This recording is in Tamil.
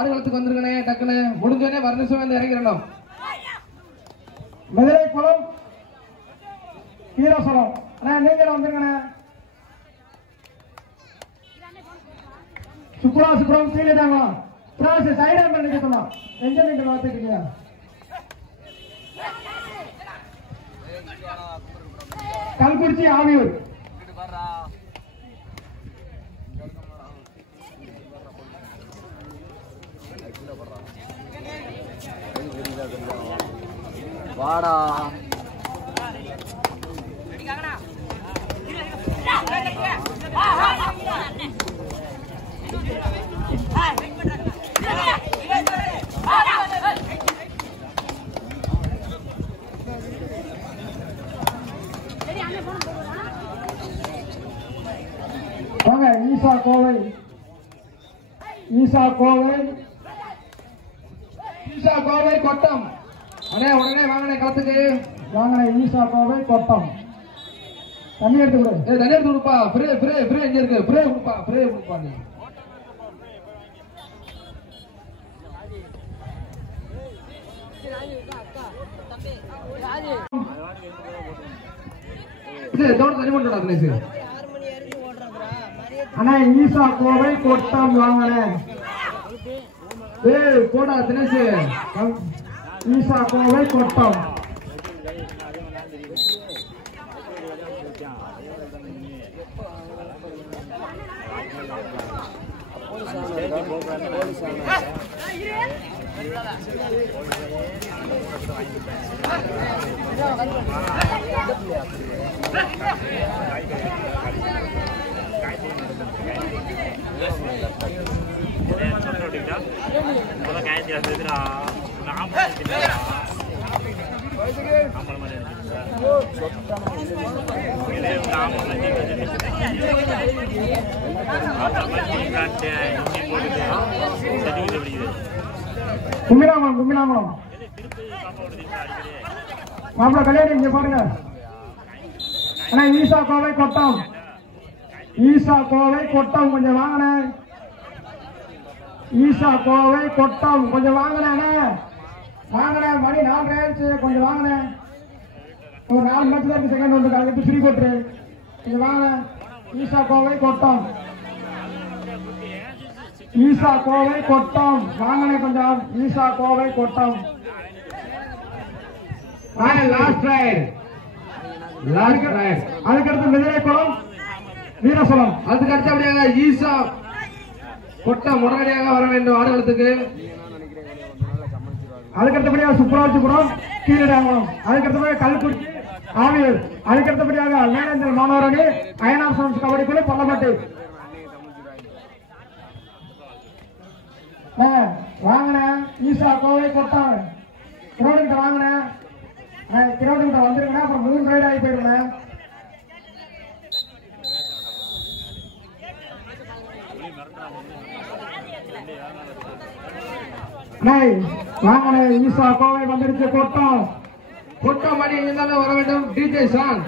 ஆடுகளத்துக்கு வந்துருங்கண்ணே. டக்குன்னு முடிஞ்சோடனே வர்ணசம் வந்து இறங்கிடணும். மதுரை குளம் வீரசலம் நீங்களும் வந்துருங்கண்ணே. சுப்ராசுபுரம் கீழே தாங்களா சைடா நினைக்கலாம். எங்க நீங்க பார்த்துக்கீங்க. கல்குறிச்சி ஆவியூர் வாடா வாங்க. ஈசா கோவை கொட்டம் அண்ணே. உடனே வாங்கண்ணே களத்துக்கு வாங்கண்ணே. ஈசா கோவை கொட்டம். தண்ணி எடுத்து கொடு. தண்ணி எடுத்து கொடுப்பா. பிரே எங்க இருக்கு? பிரே கொடுப்பா நீ. தண்ணி கொண்டு தினேஷ். அண்ணா ஈசா கோவை கொட்டம் வாங்கண்ணே. போடா தினேஷ். ஈசா கோவை கொட்டம். கும்பிடாமலம் மாப்பிள கல்யாணம் இங்க பாருங்க. ஆனா ஈசா கோவை கொட்டம் கொஞ்சம் வாங்கினே. ஈசா கோவை கொட்டம் கொஞ்சம் வாங்கினேன். மணி 4 ஆயிடுச்சு. கொஞ்சம் வாங்கினேன். ஒரு 4 மணி தான் செகண்ட் வந்து கலந்து ஃப்ரீ போட்டுரு. கொஞ்சம் வாங்க. ஈசா கோவை கொட்டம் வாங்கினே. கொஞ்சம் ஈசா கோவை கொட்டம். அதுக்கடுத்து மதுரை குளம் வீரசலம். அதுக்கு அடுத்தபடியாக ஈசா கொட்டம் உடனடியாக வர வேண்டும் ஆடுகளத்துக்கு. அதுக்கடுத்தபடியாக சுப்ராஜிபுரம் கீழடாங்குளம். அதுக்கடுத்தபடியாக கல்குறிச்சி ஆவியூர். அதுக்கடுத்தபடியாக மேனேஜர் மாணவரணி அயனார் சம்ஸ் கபடி குழு பல்லப்பட்டு. வாங்கின ஈசா கோவை கொட்டம் கிரௌண்ட் வாங்கின. கிரௌண்ட் வந்துருங்க. அப்புறம் 3 ரைடு ஆகி போயிருங்க. வாங்கின ஈசா கோவை வந்துருச்சு. கொட்டம் மணி இருந்தாலும் வர வேண்டும். DJ song